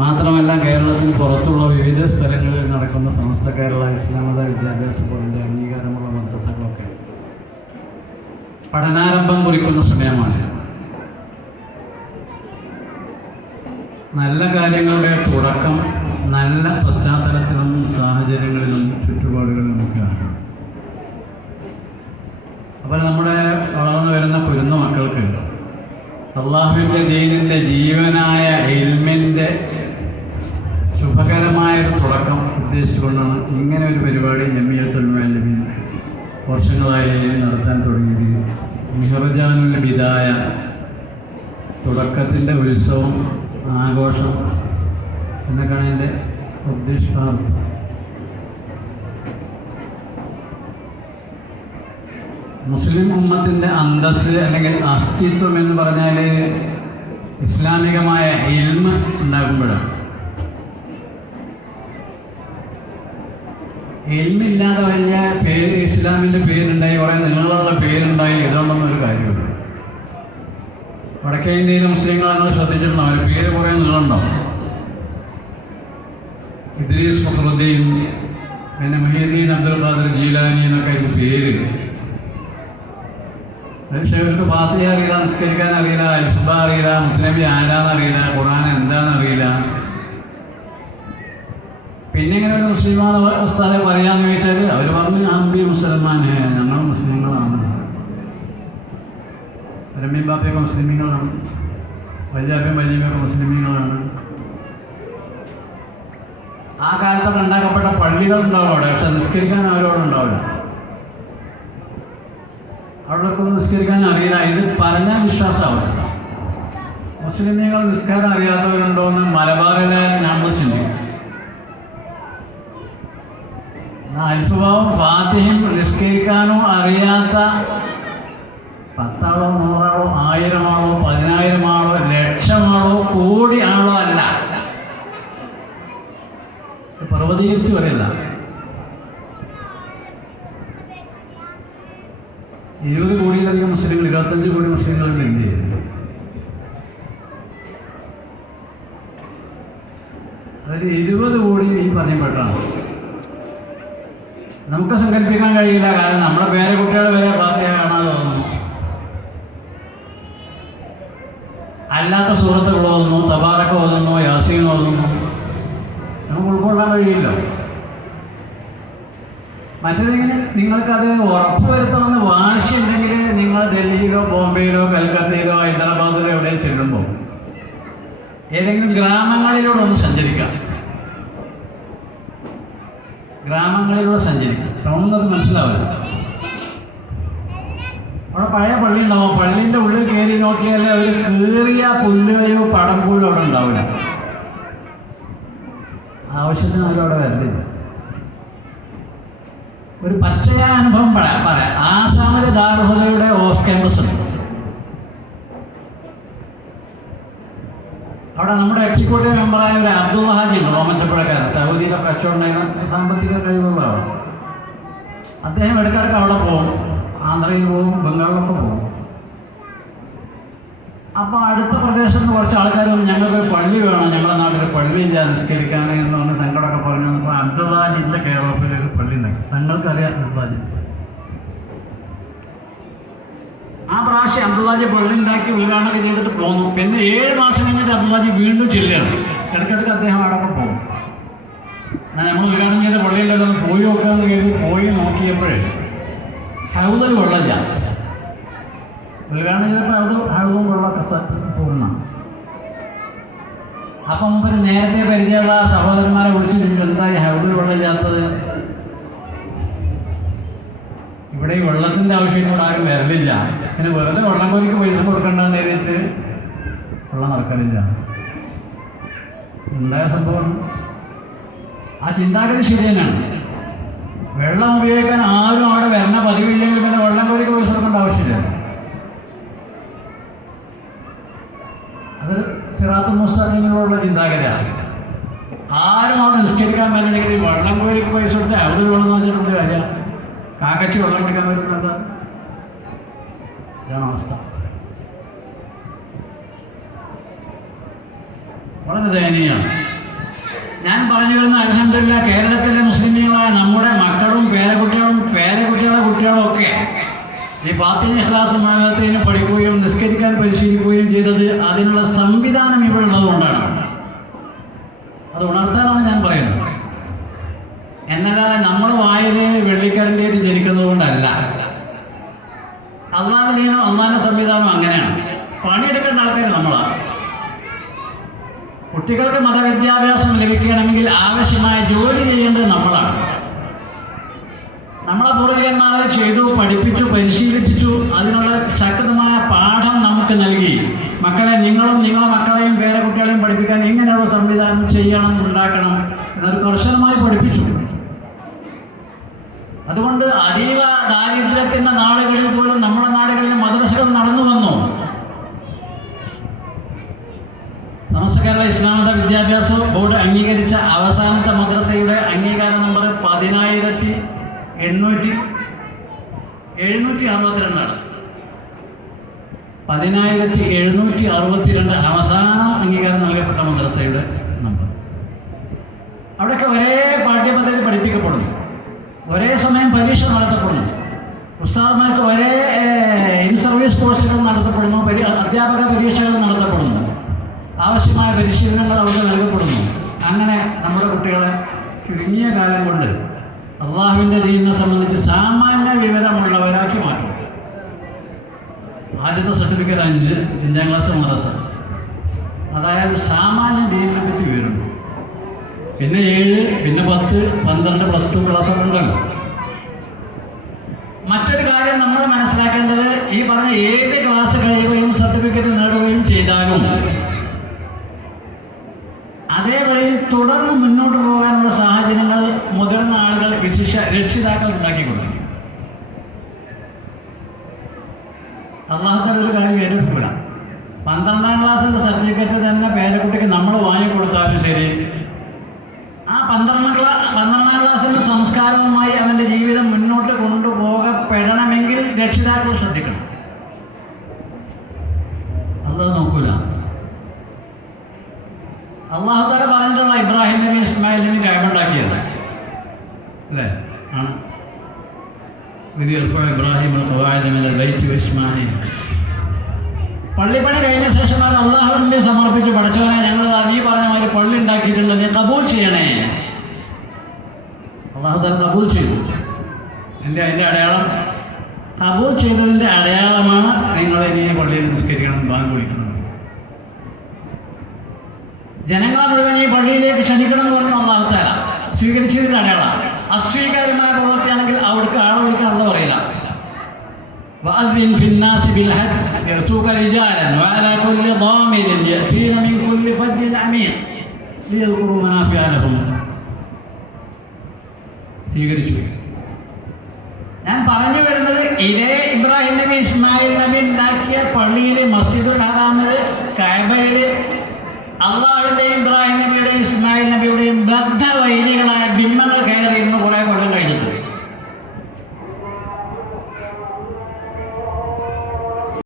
മാത്രമല്ല കേരളത്തിന് പുറത്തുള്ള വിവിധ സ്ഥലങ്ങളിൽ നടക്കുന്ന സമസ്ത കേരള ഇസ്ലാമത വിദ്യാഭ്യാസ ബോർഡിൻ്റെ അംഗീകാരമുള്ള മദ്രസകളൊക്കെ പഠനാരംഭം കുറിക്കുന്ന സമയമാണ്. നല്ല കാര്യങ്ങളുടെ തുടക്കം നല്ല പശ്ചാത്തലത്തിലും സാഹചര്യങ്ങളിലും ചുറ്റുപാടുകളിലുമൊക്കെയാണ്. അപ്പോൾ നമ്മുടെ വളർന്നു വരുന്ന കുരുന്നു മക്കൾക്ക് അള്ളാഹുവിൻ്റെ ദീനിൻ്റെ ജീവനായ ഇൽമിൻ്റെ ശുഭകരമായൊരു തുടക്കം ഉദ്ദേശിച്ചുകൊണ്ടാണ് ഇങ്ങനെ ഒരു പരിപാടി ജമിയത്തുൽ മുഅല്ലിമീൻ വർഷങ്ങളായി നടത്താൻ തുടങ്ങിയത്. മിഹ്റജാനുൽ ബിദായ, തുടക്കത്തിൻ്റെ ഉത്സവം, ആഘോഷം എന്നൊക്കെയാണ് എൻ്റെ ഉദ്ദേശാർത്ഥം. മുസ്ലിം ഉമ്മത്തിൻ്റെ അന്തസ്സ് അല്ലെങ്കിൽ അസ്തിത്വം എന്ന് പറഞ്ഞാൽ ഇസ്ലാമികമായ ഇൽമ ഉണ്ടാകുമ്പോഴാണ്. ഇൽമില്ലാതെ വലിയ പേര്, ഇസ്ലാമിൻ്റെ പേരുണ്ടായി, കുറേ നീളമുള്ള പേരുണ്ടായി, ഇതുകൊണ്ടൊന്നും ഒരു കാര്യമില്ല. വടക്കേ ഇന്ത്യയിലെ മുസ്ലിങ്ങളാണ് ശ്രദ്ധിച്ചിട്ടുണ്ടോ? അവർ പേര് കുറേ നീളമുണ്ടാവും. ഇദ്രീസ് ഫഖറുദ്ദീൻ, പിന്നെ മുഹീദ്ദീൻ അബ്ദുൽ ഖാദിർ ജീലാനി എന്നൊക്കെ പേര്. പക്ഷേ അവർക്ക് ഫാത്തിഹ അറിയില്ല, നിസ്കരിക്കാൻ അറിയില്ല, അൽഫബ അറിയില്ല, മുത്തനബി ആരാന്നറിയില്ല, ഖുർആൻ എന്താണെന്നറിയില്ല. പിന്നെ ഇങ്ങനെ ഒരു മുസ്ലിമാണ് ഉസ്താദെ പറയാമെന്ന് ചോദിച്ചാൽ അവർ പറഞ്ഞു അമ്പി മുസൽമാനെ, ഞങ്ങൾ മുസ്ലിങ്ങളാണ്, രമ്യം ബാപ്പയൊക്കെ മുസ്ലിമീങ്ങളാണ്, വല്യാപ്പയും വല്യമ്മയൊക്കെ മുസ്ലിമീങ്ങളാണ്. ആ കാലത്തൊക്കെ ഉണ്ടാക്കപ്പെട്ട പള്ളികളുണ്ടാവും അവിടെ, പക്ഷെ നിസ്കരിക്കാൻ അവരോടുണ്ടാവില്ല. അവിടെയൊക്കെ നിസ്കരിക്കാൻ അറിയില്ല. ഇത് പറഞ്ഞാൽ വിശ്വാസമാവില്ല. മുസ്ലിമീങ്ങൾ നിസ്കാരം അറിയാത്തവരുണ്ടോ എന്ന് മലബാറിലെ നമ്മൾ ചിന്തിക്കും. അൽഫബാവും ഫാത്തിഹയും നിസ്കരിക്കാനോ അറിയാത്ത 10 ആളോ 100 ആളോ 1000 ആളോ 10,000 ആളോ 1,00,000 ആളോ കോടി ആളോ അല്ല, പർവ്വതീകരിച്ച് പറയില്ല. 20 കോടിയിലധികം മുസ്ലിങ്ങൾ, 25 കോടി മുസ്ലിങ്ങളുണ്ട് ഇന്ത്യയിൽ. അതിൽ 20 കോടി ഈ പറഞ്ഞപ്പെട്ടാണ്. നമുക്ക് സങ്കല്പിക്കാൻ കഴിയില്ല. കാരണം നമ്മുടെ പേരക്കുട്ടികൾ വരെ ഫാത്തിഹ കാണാതെ തോന്നുന്നു, അല്ലാത്ത സൂറത്തുകൾ ഓതുന്നു, തബാറക്ക് ഓതുന്നു, യാസീൻ ഓതുന്നു. നമുക്ക് ഉൾക്കൊള്ളാൻ കഴിയില്ല. മറ്റേതെങ്കിലും നിങ്ങൾക്കത് ഉറപ്പ് വരുത്തണമെന്ന് വാശിയുണ്ടെങ്കിൽ നിങ്ങൾ ഡൽഹിയിലോ ബോംബെയിലോ കൽക്കത്തയിലോ ഹൈദരാബാദിലോ എവിടെയും ചെല്ലുമ്പോൾ ഏതെങ്കിലും ഗ്രാമങ്ങളിലൂടെ ഒന്ന് സഞ്ചരിക്കാം. ഗ്രാമങ്ങളിലൂടെ സഞ്ചരിക്കാം. ടൗണിൽ മനസ്സിലാവില്ല. അവിടെ പഴയ പള്ളി ഉണ്ടാവും. പള്ളീൻ്റെ ഉള്ളിൽ കയറി നോക്കിയാൽ ഒരു കീറിയ പുല്ലോ പടംപൂലോ അവിടെ ഉണ്ടാവില്ല. ആവശ്യത്തിന് അവരവിടെ വരണ്ടില്ല. ഒരു പച്ചയായ അനുഭവം പറയാം. ആസാമിലെ ദാറുൽ ഓഫ് ക്യാമ്പസ് ഉണ്ട്. അവിടെ നമ്മുടെ എക്സിക്യൂട്ടീവ് മെമ്പറായ ഒരു അബ്ദുൽ ഹാജി ഉണ്ട്, ഓമച്ചപ്പുഴക്കാരൻ. സൗദിയിലെ കച്ചവടം ഉണ്ടായിരുന്ന സാമ്പത്തിക കഴിവുള്ള ആളാണ്. അദ്ദേഹം ഇടയ്ക്കിടയ്ക്ക് അവിടെ പോകും. ആന്ധ്രയിൽ പോകും, ബംഗാളിലൊക്കെ പോകും. അപ്പോൾ അടുത്ത പ്രദേശത്ത് നിന്ന് കുറച്ച് ആൾക്കാർ വന്ന് ഞങ്ങൾക്ക് പള്ളി വേണം, ഞങ്ങളുടെ നാട്ടിൽ പള്ളിയില്ല നിസ്കരിക്കാൻ എന്ന് പറഞ്ഞ് സങ്കടമൊക്കെ പറഞ്ഞു. അപ്പോൾ അബ്ദുൽ ഹാജിൻ്റെ കെയർ ഓഫിൽ ഒരു പള്ളി ഉണ്ടാക്കി. തങ്ങൾക്കറിയാം അബ്ദുൽ ഹാജി. ആ പ്രാവശ്യം അബ്ദുൽ ഹാജി പള്ളി ഉണ്ടാക്കി ഉദ്ഘാടനമൊക്കെ ചെയ്തിട്ട് പോന്നു. പിന്നെ 7 മാസം കഴിഞ്ഞിട്ട് അബ്ദുൽ ഹാജി വീണ്ടും ചെല്ലുകയാണ്. ഇടയ്ക്കിടയ്ക്ക് അദ്ദേഹം അവിടെ പോകും. നമ്മൾ ഉദ്ഘാടനം ചെയ്ത പള്ളിയിലൊക്കെ ഒന്ന് പോയി നോക്കാമെന്ന് കരുതി പോയി നോക്കിയപ്പോഴേ ഹൗദിൽ വെള്ളമില്ല. ഉദ്ഘാടനം ചെയ്തപ്പോൾ ഹൗദും വെള്ളമൊക്കെ പൂർണ്ണ. അപ്പം മുമ്പ് നേരത്തെ പരിചയമുള്ള സഹോദരന്മാരെ വിളിച്ചിട്ടുണ്ട്, എന്തായി ഹൗദിൽ വെള്ളമില്ലാത്തത്? ഇവിടെ ഈ വെള്ളത്തിൻ്റെ ആവശ്യം കൂടെ ആരും വരലില്ല. പിന്നെ വെറുതെ വെള്ളം കോരിക്ക് പൈസ കൊടുക്കണ്ടെന്ന് എഴുതിയിട്ട് വെള്ളം നടക്കലില്ല. ഉണ്ടായ സംഭവം ആ ചിന്താഗതി ശരി തന്നെയാണ്. വെള്ളം ഉപയോഗിക്കാൻ ആരും അവിടെ വരണ പതിവില്ലെങ്കിൽ പിന്നെ വെള്ളം കോരിക്ക് പൈസ കൊടുക്കേണ്ട ആവശ്യമില്ല. അതൊരു സിറാത്തുൽ മുസ്തഖീമിലുള്ള ചിന്താഗതിയാണ്. ആരും അവിടെ നിസ്കരിക്കാൻ പറ്റില്ലെങ്കിൽ വെള്ളം കോരിക്ക് പൈസ കൊടുത്താൽ അവിടെ വെള്ളം നിറഞ്ഞിട്ടുണ്ട് കാര്യം കാക്കച്ചി വെള്ളം എടുക്കാൻ വരുന്നുണ്ട്. ഇതാണ് അവസ്ഥ. വളരെ ദയനീയമാണ്. ഞാൻ പറഞ്ഞു വരുന്ന അൽഹംദുലില്ലാ കേരളത്തിലെ മുസ്ലിമീങ്ങളായ നമ്മുടെ മക്കളും പേരക്കുട്ടികളുടെ കുട്ടികളും ഒക്കെ ഈ ഫാത്തിഹ ഇഖ്ലാസും മുഅവ്വിദത്തൈനും പഠിക്കുകയും നിസ്കരിക്കാൻ പരിശീലിക്കുകയും ചെയ്തത് അതിനുള്ള സംവിധാനം ഇവിടെ ഉള്ളതുകൊണ്ടാണ്. അത് ഉണർത്താനാണ് ഞാൻ പറയുന്നത്, എന്നല്ലാതെ നമ്മുടെ വായിലെ വെള്ളിക്കരണ്ടിയായിട്ട് ജനിക്കുന്നത് കൊണ്ടല്ല. അള്ളാഹിന്റെ ദീനം അള്ളാഹിന്റെ സംവിധാനം അങ്ങനെയാണ്. പണിയെടുക്കേണ്ട ആൾക്കാർ നമ്മളാണ്. കുട്ടികൾക്ക് മതവിദ്യാഭ്യാസം ലഭിക്കണമെങ്കിൽ ആവശ്യമായ ജോലി ചെയ്യേണ്ടത് നമ്മളാണ്. നമ്മളെ പൂർവികന്മാരെ ചെയ്തു, പഠിപ്പിച്ചു, പരിശീലിപ്പിച്ചു, അതിനുള്ള ശക്തമായ പാഠം നമുക്ക് നൽകി. മക്കളെ, നിങ്ങളും നിങ്ങളെ മക്കളെയും പേരക്കുട്ടികളെയും പഠിപ്പിക്കാൻ ഇങ്ങനെയുള്ള സംവിധാനം ചെയ്യണം, ഉണ്ടാക്കണം എന്നൊരു കർശനമായി പഠിപ്പിച്ചു. അതുകൊണ്ട് അതീവ ദാരിദ്ര്യത്തിൻ്റെ നാടുകളിൽ പോലും നമ്മുടെ നാടുകളിൽ മദ്രസകൾ നടന്നു വന്നു. സമസ്ത കേരള ഇസ്ലാം മത വിദ്യാഭ്യാസ ബോർഡ് അംഗീകരിച്ച അവസാനത്തെ മദ്രസയുടെ അംഗീകാര നമ്പർ 10762 10762 അവസാനം അംഗീകാരം നൽകപ്പെട്ട മദ്രസയുടെ നമ്പർ. അവിടെയൊക്കെ ഒരേ പാഠ്യപദ്ധതി പഠിപ്പിക്കപ്പെടുന്നു, ഒരേ സമയം പരീക്ഷ നടത്തപ്പെടുന്നു, ഉസ്താദന്മാർക്ക് ഒരേ ഇൻ സർവീസ് കോഴ്സുകൾ നടത്തപ്പെടുന്നു, അധ്യാപക പരീക്ഷകൾ നടത്തപ്പെടുന്നു, ആവശ്യമായ പരിശീലനങ്ങൾ അവിടെ നൽകപ്പെടുന്നു. അങ്ങനെ നമ്മുടെ കുട്ടികളെ ചുരുങ്ങിയ കാലം കൊണ്ട് അള്ളാഹുവിൻ്റെ ദീനിനെ സംബന്ധിച്ച് സാമാന്യ വിവരമുള്ളവരാക്കി മാറ്റും. ആദ്യത്തെ സർട്ടിഫിക്കറ്റ് 5ാം ക്ലാസ് മദ്രസ, അതായത് സാമാന്യ ദീനിനെ പറ്റി വിവരം. പിന്നെ 7, പിന്നെ 10, 12, +2 ക്ലാസ്സൊക്കെ ഉണ്ടല്ലോ. മറ്റൊരു കാര്യം നമ്മൾ മനസ്സിലാക്കേണ്ടത്, ഈ പറഞ്ഞ ഏത് ക്ലാസ് കഴിയുകയും സർട്ടിഫിക്കറ്റ് നേടുകയും ചെയ്താലും അതേ വഴി തുടർന്ന് മുന്നോട്ട് പോകാനുള്ള സാഹചര്യങ്ങൾ മുതിർന്ന ആളുകൾ, വിശിഷ്ട രക്ഷിതാക്കൾ ഉണ്ടാക്കി കൊടുക്കും. അള്ളാഹുത്താല ഒരു കാര്യം ഏറ്റെടുക്കില്ല. 12ാം ക്ലാസ്സിൻ്റെ സർട്ടിഫിക്കറ്റ് തന്നെ പേരക്കുട്ടിക്ക് നമ്മൾ വാങ്ങിക്കൊടുത്താലും ശരി, ആ 12ാം ക്ലാസ്സിൻ്റെ സംസ്കാരവുമായി അവൻ്റെ ജീവിതം മുന്നോട്ട് കൊണ്ടുപോകപ്പെടണമെങ്കിൽ രക്ഷിതാക്കൾ ശ്രദ്ധിക്കണം. അള്ളാഹ് നോക്കൂല. അള്ളാഹുത്താല പറഞ്ഞിട്ടുള്ള ഇബ്രാഹിം നബി ഇസ്മായിൽ നബി കഅബ അല്ലേ ആണ്. ഇബ്രാഹിം പള്ളിപ്പണി കഴിഞ്ഞ ശേഷം അവർ അള്ളാഹുവിനെ സമർപ്പിച്ച്, പഠിച്ചവനെ ഞങ്ങൾ നീ പറഞ്ഞ മാതിരി പള്ളി ഉണ്ടാക്കിയിട്ടുണ്ട്, നീ കബൂൽ ചെയ്യണേ. അള്ളാഹുത്താല കബൂൽ ചെയ്തു. അതിൻ്റെ അടയാളം, കബൂൽ ചെയ്തതിൻ്റെ അടയാളമാണ് നിങ്ങൾ ഇനി പള്ളിയിൽ നിസ്കരിക്കണം, ബാങ്ക് വിളിക്കണം. ജനങ്ങളെ മുഴുവൻ ഈ പള്ളിയിലേക്ക് ക്ഷണിക്കണം എന്ന് പറഞ്ഞു അള്ളാഹുത്താല. സ്വീകരിച്ചതിൻ്റെ അടയാളമാണ്. അസ്വീകാര്യമായ പ്രവൃത്തിയാണെങ്കിൽ അവിടേക്ക് ആളെ വിളിക്കാൻ അള്ള പറയില്ല. وأذن في الناس بالحج يأتوك رجالا وعلى كل ضامر يأتين من كل فج عميق ليذكروا منافع لهم. സ്വീകരിച്ചു. ഞാൻ പറഞ്ഞു വരുന്നത്, ഇതേ ഇബ്രാഹിം നബി ഇസ്മായിൽ നബി ഉണ്ടാക്കിയ പള്ളിയിൽ, മസ്ജിദുൽ ഹറാമിൽ, കഅബയിൽ അള്ളാഹുവിൻ്റെയും ഇബ്രാഹിം നബിയുടെയും ഇസ്മായിൽ നബിയുടെയും ബദ്ധവൈരികളായ ബിംബങ്ങൾ കയറിയിരുന്നു കുറേ കൊല്ലം കഴിഞ്ഞു.